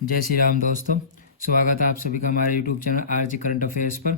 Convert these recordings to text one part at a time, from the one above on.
जय श्री राम दोस्तों। स्वागत है आप सभी का हमारे YouTube channel RG current affairs पर।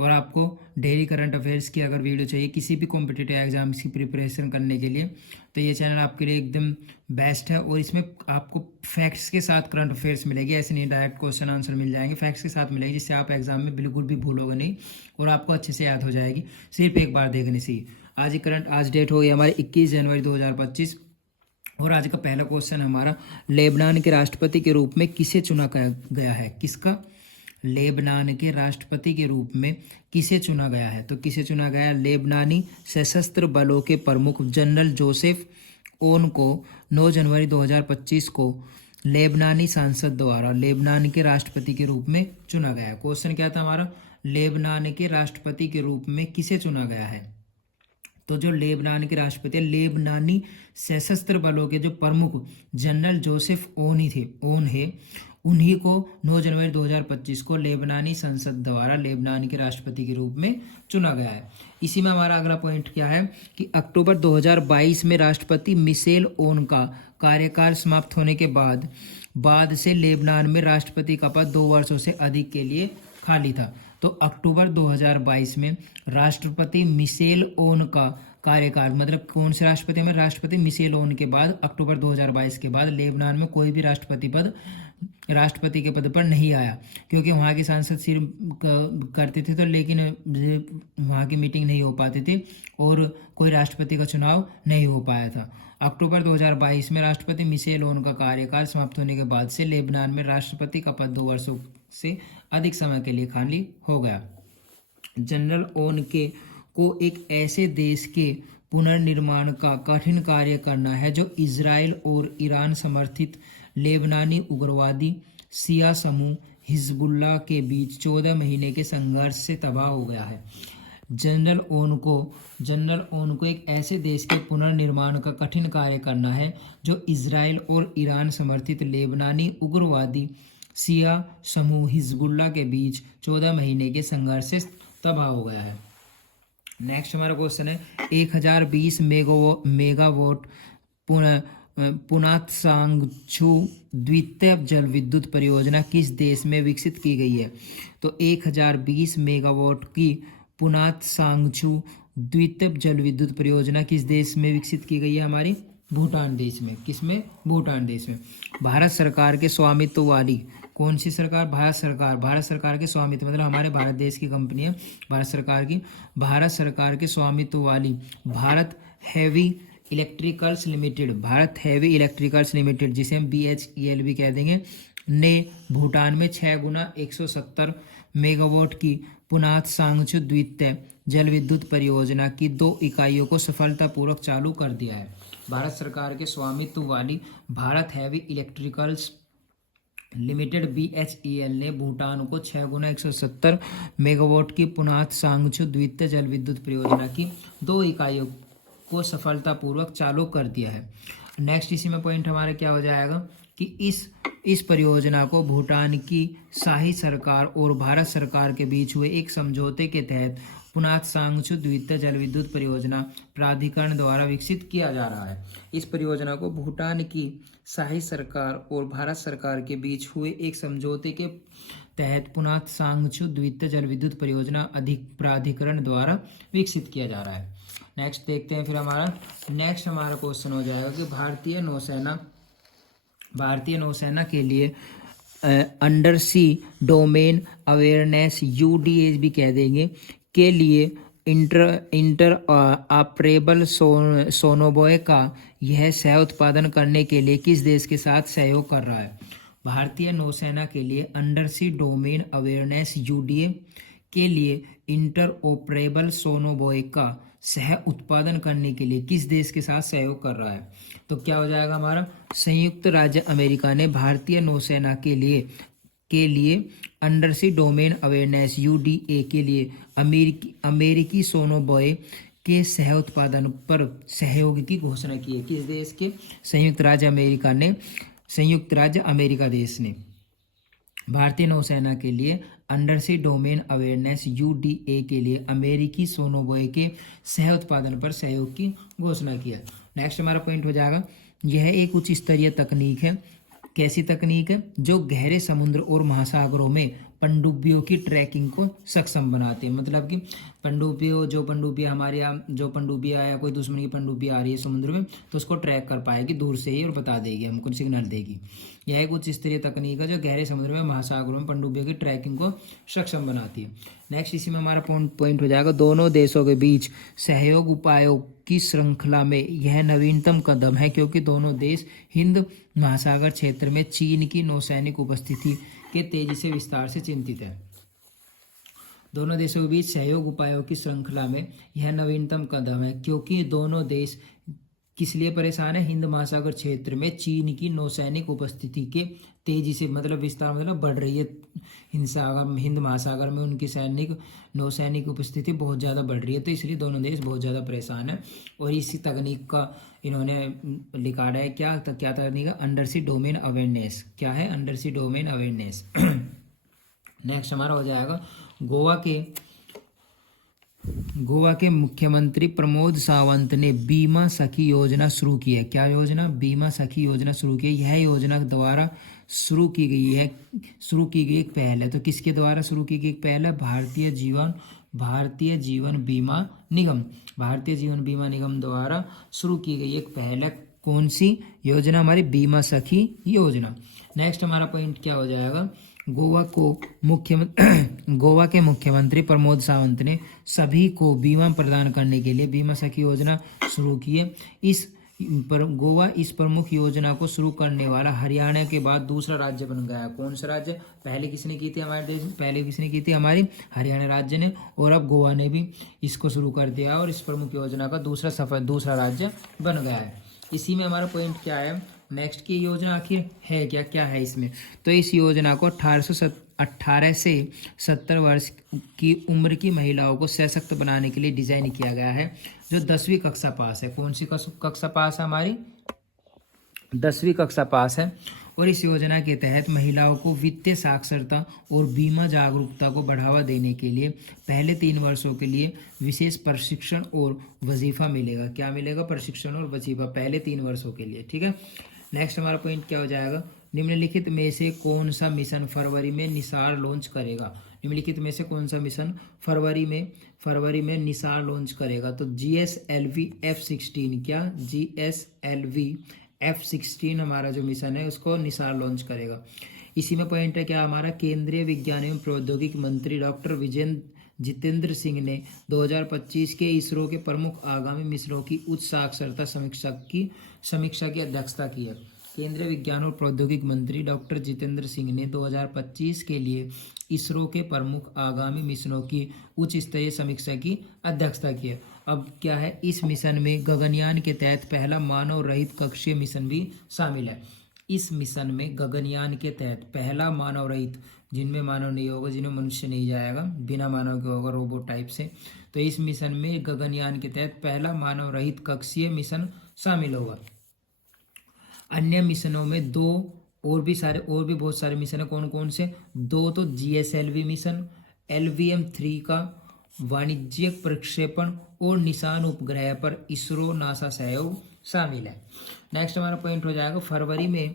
और आपको डेली करंट अफेयर्स की अगर वीडियो चाहिए किसी भी कॉम्पिटिटिव एग्जाम्स की प्रिपरेशन करने के लिए, तो ये चैनल आपके लिए एकदम बेस्ट है। और इसमें आपको फैक्ट्स के साथ करंट अफेयर्स मिलेगी, ऐसे नहीं डायरेक्ट क्वेश्चन आंसर मिल जाएंगे, फैक्ट्स के साथ मिलेगी, जिससे आप एग्जाम में बिल्कुल भी भूलोगे नहीं और आपको अच्छे से याद हो जाएगी सिर्फ एक बार देखने से ही। आज डेट हो गई हमारी 21 जनवरी 2025 और आज का पहला क्वेश्चन हमारा, लेबनान के राष्ट्रपति के रूप में किसे चुना गया है? किसका? लेबनान के राष्ट्रपति के रूप में किसे चुना गया है? तो किसे चुना गया है? लेबनानी सशस्त्र बलों के प्रमुख जनरल जोसेफ ओन को 9 जनवरी 2025 को लेबनानी संसद द्वारा लेबनान के राष्ट्रपति के रूप में चुना गया है। क्वेश्चन क्या था हमारा? लेबनान के राष्ट्रपति के रूप में किसे चुना गया है? तो जो लेबनान के राष्ट्रपति, लेबनानी सशस्त्र बलों के जो प्रमुख जनरल जोसेफ ओन है, उन्हीं को 9 जनवरी 2025 को लेबनानी संसद द्वारा लेबनान के राष्ट्रपति के रूप में चुना गया है। इसी में हमारा अगला पॉइंट क्या है कि अक्टूबर 2022 में राष्ट्रपति मिशेल ओन का कार्यकाल समाप्त होने के बाद से लेबनान में राष्ट्रपति का पद 2 वर्षों से अधिक के लिए खाली था। तो अक्टूबर 2022 में राष्ट्रपति मिशेल ओन का कार्यकाल, मतलब कौन से राष्ट्रपति में? राष्ट्रपति मिशेल ओन के बाद अक्टूबर 2022 के बाद लेबनान में कोई भी राष्ट्रपति के पद पर नहीं आया, क्योंकि वहाँ की सांसद सिर्फ करते थे तो, लेकिन वहाँ की मीटिंग नहीं हो पाती थी और कोई राष्ट्रपति का चुनाव नहीं हो पाया था। अक्टूबर 2022 में राष्ट्रपति मिशेल ओन का कार्यकाल समाप्त होने के बाद से लेबनान में राष्ट्रपति का पद 2 वर्षों से अधिक समय के लिए खाली हो गया। जनरल ओन को एक ऐसे देश के पुनर्निर्माण का कठिन कार्य करना है जो इजराइल और ईरान समर्थित लेबनानी उग्रवादी शिया समूह हिजबुल्लाह के बीच 14 महीने के संघर्ष से तबाह हो गया है। जनरल ओन को एक ऐसे देश के पुनर्निर्माण का कठिन कार्य करना है जो इजराइल और ईरान समर्थित लेबनानी उग्रवादी शिया समूह हिजबुल्लाह के बीच 14 महीने के संघर्ष से तबाह हो गया है। नेक्स्ट हमारा क्वेश्चन है, 1020 मेगावाट पुनातसांगचू द्वितीय जल विद्युत परियोजना किस देश में विकसित की गई है? तो 1020 मेगावाट की पुनातसांगचू द्वितीय जल विद्युत परियोजना किस देश में विकसित की गई है? हमारी भूटान देश में। किसमें? भूटान देश में। भारत सरकार के स्वामित्व वाली कौन सी सरकार? भारत सरकार के स्वामित्व, मतलब हमारे भारत देश की कंपनी है भारत सरकार के स्वामित्व वाली भारत हैवी इलेक्ट्रिकल्स लिमिटेड, जिसे हम BHEL भी कह देंगे, ने भूटान में 6 गुना 170 मेगावाट की पुनातसांगचू द्वितीय जल विद्युत परियोजना की 2 इकाइयों को सफलतापूर्वक चालू कर दिया है। भारत सरकार के स्वामित्व वाली Bharat heavy electricals limited BHEL ने भूटान को 6 गुना 170 मेगावाट की पुनातसांगचू द्वितीय जल विद्युत परियोजना की 2 इकाइयों को सफलतापूर्वक चालू कर दिया है। नेक्स्ट इसी में पॉइंट हमारा क्या हो जाएगा कि इस परियोजना को भूटान की शाही सरकार और भारत सरकार के बीच हुए एक समझौते के तहत पुनातसांगचू द्वितीय जल विद्युत परियोजना प्राधिकरण द्वारा विकसित किया जा रहा है। इस परियोजना को भूटान की शाही सरकार और भारत सरकार के बीच हुए एक समझौते के तहत पुनातसांगचू द्वितीय जल विद्युत परियोजना अधिक प्राधिकरण द्वारा विकसित किया जा रहा है। नेक्स्ट देखते हैं। फिर हमारा क्वेश्चन हो जाएगा कि भारतीय नौसेना के लिए अंडर सी डोमेन अवेयरनेस UDA भी कह देंगे के लिए इंटर ऑपरेबल सोनोबॉय का यह सह उत्पादन करने के लिए किस देश के साथ सहयोग कर रहा है? भारतीय नौसेना के लिए अंडर सी डोमेन अवेयरनेस UDA के लिए इंटर ऑपरेबल सोनोबॉय का सह उत्पादन करने के लिए किस देश के साथ सहयोग कर रहा है? तो क्या हो जाएगा हमारा? संयुक्त राज्य अमेरिका ने भारतीय नौसेना के लिए अंडर सी डोमेन अवेयरनेस UDA के लिए अमेरिकी सोनोबॉय के सह उत्पादन पर सहयोग की घोषणा की है। किस देश के? संयुक्त राज्य अमेरिका देश ने भारतीय नौसेना के लिए अंडर सी डोमेन अवेयरनेस UDA के लिए अमेरिकी सोनोबॉय के सह उत्पादन पर सहयोग की घोषणा की है। नेक्स्ट हमारा पॉइंट हो जाएगा, यह एक उच्च स्तरीय तकनीक है कैसी तकनीक है? जो गहरे समुद्र और महासागरों में पनडुब्बियों की ट्रैकिंग को सक्षम बनाते हैं। मतलब कि पनडुब्बियों जो पनडुब्बियाँ हमारे यहाँ जो पनडुब्बियाँ या कोई दुश्मन की पनडुब्बी आ रही है समुद्र में, तो उसको ट्रैक कर पाएगी दूर से ही और बता देगी, हमको सिग्नल देगी। यह एक उच्च स्तरीय तकनीक है जो गहरे समुद्र में महासागरों में पनडुब्बियों की ट्रैकिंग को सक्षम बनाती है। नेक्स्ट इसी में हमारा पॉइंट हो जाएगा, दोनों देशों के बीच सहयोग उपायों की श्रृंखला में यह नवीनतम कदम है, क्योंकि दोनों देश हिंद महासागर क्षेत्र में चीन की नौसैनिक उपस्थिति के तेजी से विस्तार से चिंतित है। दोनों देशों के बीच सहयोग उपायों की श्रृंखला में यह नवीनतम कदम है, क्योंकि दोनों देश किस लिए परेशान है? हिंद महासागर क्षेत्र में चीन की नौसैनिक उपस्थिति के तेजी से, मतलब विस्तार, मतलब बढ़ रही है हिंद महासागर में उनकी नौसैनिक उपस्थिति बहुत ज़्यादा बढ़ रही है, तो इसलिए दोनों देश बहुत ज़्यादा परेशान है। और इसी तकनीक का इन्होंने लिखा है, क्या तकनीक है? अंडर सी डोमेन अवेयरनेस। क्या है? अंडर सी डोमेन अवेयरनेस। नेक्स्ट हमारा हो जाएगा, गोवा के मुख्यमंत्री प्रमोद सावंत ने बीमा सखी योजना शुरू की है। क्या योजना? बीमा सखी योजना शुरू की है। यह योजना द्वारा शुरू की गई एक पहल है। तो किसके द्वारा शुरू की गई एक पहल है? भारतीय जीवन बीमा निगम द्वारा शुरू की गई एक पहल है। कौन सी योजना? हमारी बीमा सखी योजना। नेक्स्ट हमारा पॉइंट क्या हो जाएगा, गोवा के मुख्यमंत्री प्रमोद सावंत ने सभी को बीमा प्रदान करने के लिए बीमा सखी योजना शुरू की है। गोवा इस प्रमुख योजना को शुरू करने वाला हरियाणा के बाद दूसरा राज्य बन गया। कौन सा राज्य? पहले किसने की थी हमारे देश में? पहले किसने की थी? हमारी हरियाणा राज्य ने, और अब गोवा ने भी इसको शुरू कर दिया और इस प्रमुख योजना का दूसरा राज्य बन गया है। इसी में हमारा पॉइंट क्या है, नेक्स्ट की योजना आखिर है क्या है इसमें? तो इस योजना को 18 से 70 वर्ष की उम्र की महिलाओं को सशक्त बनाने के लिए डिजाइन किया गया है, जो 10वीं कक्षा पास है। कौन सी कक्षा पास है? हमारी 10वीं कक्षा पास है। और इस योजना के तहत महिलाओं को वित्तीय साक्षरता और बीमा जागरूकता को बढ़ावा देने के लिए पहले 3 वर्षों के लिए विशेष प्रशिक्षण और वजीफा मिलेगा। क्या मिलेगा? प्रशिक्षण और वजीफा पहले 3 वर्षों के लिए। ठीक है। नेक्स्ट हमारा पॉइंट क्या हो जाएगा, निम्नलिखित में से कौन सा मिशन फरवरी में निसार लॉन्च करेगा? निम्नलिखित में से कौन सा मिशन फरवरी में निसार लॉन्च करेगा? तो GSLV F-16। क्या? GSLV F-16 हमारा जो मिशन है उसको निसार लॉन्च करेगा। इसी में पॉइंट है क्या हमारा, केंद्रीय विज्ञान एवं प्रौद्योगिकी मंत्री डॉक्टर जितेंद्र सिंह ने 2025 के इसरो के प्रमुख आगामी मिशनों की उच्च साक्षरता समीक्षा की अध्यक्षता की है। केंद्रीय विज्ञान और प्रौद्योगिकी मंत्री डॉक्टर जितेंद्र सिंह ने 2025 के लिए इसरो के प्रमुख आगामी मिशनों की उच्च स्तरीय समीक्षा की अध्यक्षता की है। अब क्या है, इस मिशन में गगनयान के तहत पहला मानव रहित कक्षीय मिशन भी शामिल है। इस मिशन में गगनयान के तहत पहला मानव रहित, जिनमें मानव नहीं होगा, जिनमें मनुष्य नहीं जाएगा, बिना मानव के होगा, रोबोट टाइप से, तो इस मिशन में गगनयान के तहत पहला मानव रहित कक्षीय मिशन शामिल होगा। अन्य मिशनों में और भी बहुत सारे मिशन है। कौन कौन से? 2 तो GSLV मिशन, LVM-3 का वाणिज्यिक प्रक्षेपण और निशान उपग्रह पर इसरो नासा सहयोग शामिल है। नेक्स्ट हमारा पॉइंट हो जाएगा, फरवरी में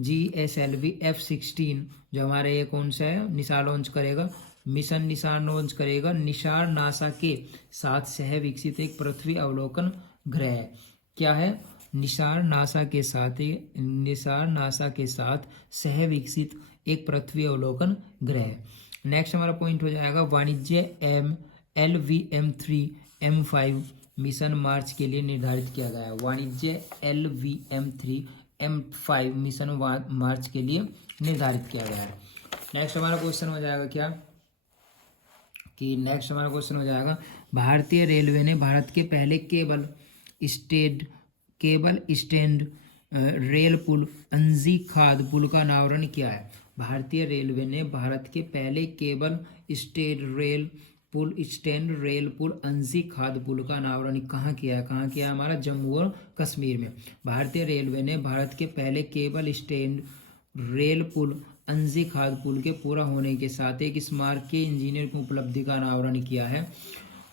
GSLV F-16 जो हमारे ये कौन सा है, निसार लॉन्च करेगा, मिशन निसार लॉन्च करेगा। निसार नासा के साथ सह विकसित एक पृथ्वी अवलोकन ग्रह। क्या है? निसार नासा के साथ सह विकसित एक पृथ्वी अवलोकन ग्रह। नेक्स्ट हमारा पॉइंट हो जाएगा, वाणिज्य LVM-3 M5 मिशन मार्च के लिए निर्धारित किया गया है। वाणिज्य LVM-3 M5 मिशन मार्च के लिए निर्धारित किया गया है। नेक्स्ट हमारा क्वेश्चन हो जाएगा क्या कि नेक्स्ट हमारा क्वेश्चन हो जाएगा, भारतीय रेलवे ने भारत के पहले केबल स्टैंड रेल पुल अंजी-खाद पुल का अनावरण किया है। भारतीय रेलवे ने भारत के पहले केबल स्टैंड रेल पुल अंजी-खाद पुल का अनावरण कहाँ किया है? कहाँ किया है? हमारा जम्मू और कश्मीर में। भारतीय रेलवे ने भारत के पहले केबल स्टैंड रेल पुल अंजी-खाद पुल के पूरा होने के साथ एक स्मारक के इंजीनियर की उपलब्धि का अनावरण किया है।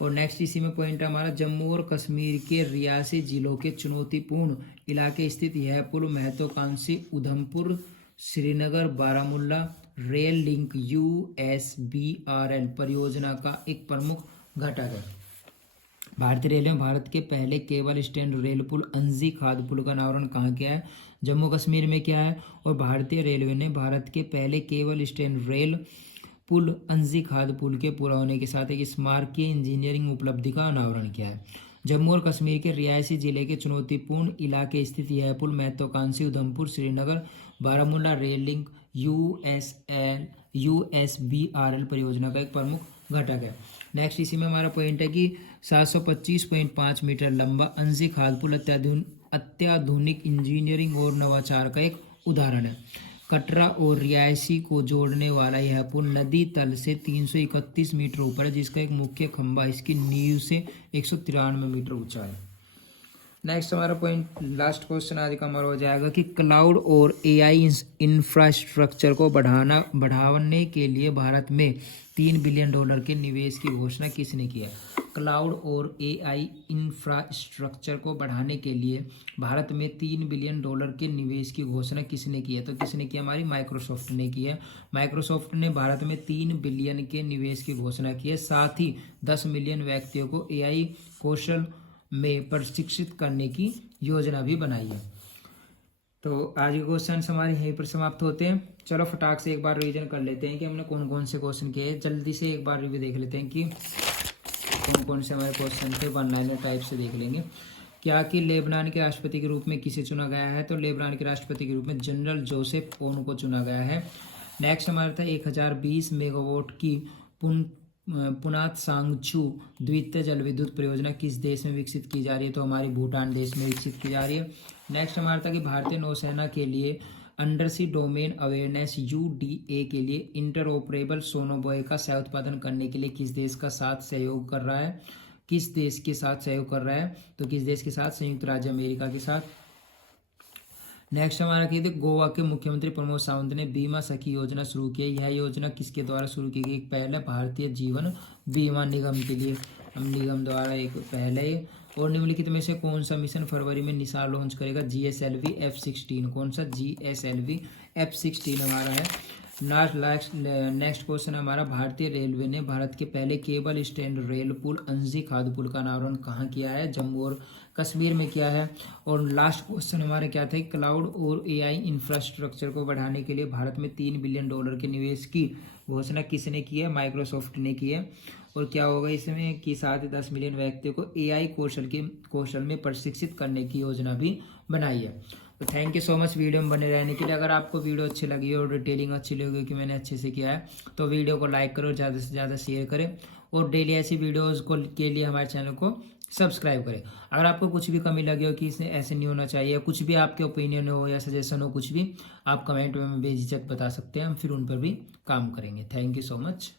और नेक्स्ट इसी में पॉइंट है हमारा, जम्मू और कश्मीर के रियासी जिलों के चुनौतीपूर्ण इलाके स्थित यह पुल महत्वाकांक्षी Udhampur Srinagar Baramulla rail link USBRL परियोजना का एक प्रमुख घटक है। भारतीय रेलवे में भारत के पहले केबल स्टैंड रेल पुल अंजी खाद पुल का अनावरण कहाँ किया है? जम्मू कश्मीर में किया है। और भारतीय रेलवे ने भारत के पहले केबल स्टैंड रेल पुल अंजी खाद पुल के पूरा होने के साथ एक स्मारकीय इंजीनियरिंग उपलब्धि का अनावरण किया है। जम्मू और कश्मीर के रियासी जिले के चुनौतीपूर्ण इलाके स्थित यह पुल महत्वाकांक्षी Udhampur Srinagar Baramulla rail link USBRL परियोजना का एक प्रमुख घटक है। नेक्स्ट इसी में हमारा पॉइंट है कि 725.5 मीटर लंबा अंजी खाद पुल अत्याधुनिक इंजीनियरिंग और नवाचार का एक उदाहरण है। कटरा और रियासी को जोड़ने वाला यह पुल नदी तल से 331 मीटर ऊपर है, जिसका एक मुख्य खंभा इसकी नींव से 193 मीटर ऊंचा है। नेक्स्ट हमारा पॉइंट लास्ट क्वेश्चन आज का हमारा हो जाएगा कि क्लाउड और AI इंफ्रास्ट्रक्चर को बढ़ाने के लिए भारत में $3 बिलियन के निवेश की घोषणा किसने किया? क्लाउड और AI इंफ्रास्ट्रक्चर को बढ़ाने के लिए भारत में $3 बिलियन के निवेश की घोषणा किसने की है? तो किसने किया? हमारी माइक्रोसॉफ्ट ने की है। माइक्रोसॉफ्ट ने भारत में 3 बिलियन के निवेश की घोषणा की है। साथ ही 10 मिलियन व्यक्तियों को AI कौशल में प्रशिक्षित करने की योजना भी बनाई है। तो आज के क्वेश्चन हमारे यहीं पर समाप्त होते हैं। चलो फटाक से एक बार रिवीजन कर लेते हैं कि हमने कौन कौन से क्वेश्चन किए हैं। जल्दी से एक बार रिव्यू देख लेते हैं कि कौन कौन से हमारे क्वेश्चन थे। वन लाइनर टाइप से देख लेंगे। क्या कि लेबनान के राष्ट्रपति के रूप में किसे चुना गया है? तो लेबनान के राष्ट्रपति के रूप में जनरल जोसेफ ओन को चुना गया है। नेक्स्ट हमारा था 1020 मेगावाट की पुनात सांगचू द्वितीय जल विद्युत परियोजना किस देश में विकसित की जा रही है? तो हमारी भूटान देश में विकसित की जा रही है। नेक्स्ट हमारा था कि भारतीय नौसेना के लिए अंडर सी डोमेन अवेयरनेस UDA के लिए इंटरऑपरेबल सोनोबॉय का सह उत्पादन करने के लिए किस देश का साथ सहयोग कर रहा है? किस देश के साथ सहयोग कर रहा है? तो किस देश के साथ? संयुक्त राज्य अमेरिका के साथ। नेक्स्ट हमारा कहते गोवा के मुख्यमंत्री प्रमोद सावंत ने बीमा सखी योजना शुरू की है। यह योजना किसके द्वारा शुरू की गई? पहले भारतीय जीवन बीमा निगम के लिए निगम द्वारा एक पहले। और निम्नलिखित में से कौन सा मिशन फरवरी में निसार लॉन्च करेगा? GSLV F-16। कौन सा? GSLV F-16 हमारा है। नेक्स्ट क्वेश्चन हमारा भारतीय रेलवे ने भारत के पहले केबल स्टैंड रेल पुल अंजी खाद पुल का अनावरण कहाँ किया है? जम्मू और कश्मीर में किया है। और लास्ट क्वेश्चन हमारे क्या थे? क्लाउड और AI इंफ्रास्ट्रक्चर को बढ़ाने के लिए भारत में $3 बिलियन के निवेश की घोषणा किसने की है? माइक्रोसॉफ्ट ने की है। और क्या होगा इसमें कि 7 से 10 मिलियन व्यक्तियों को AI कौशल में प्रशिक्षित करने की योजना भी बनाई है। तो thank you so much video में बने रहने के लिए। अगर आपको वीडियो अच्छी लगी और डिटेलिंग अच्छी लगी कि मैंने अच्छे से किया है तो वीडियो को लाइक करो, ज़्यादा से ज़्यादा शेयर करें और डेली ऐसी वीडियोज़ के लिए हमारे चैनल को सब्सक्राइब करें। अगर आपको कुछ भी कमी लगी हो कि इसमें ऐसे नहीं होना चाहिए, कुछ भी आपके ओपिनियन हो या सजेशन हो, कुछ भी आप कमेंट में बेझिझक बता सकते हैं, हम फिर उन पर भी काम करेंगे। Thank you so much.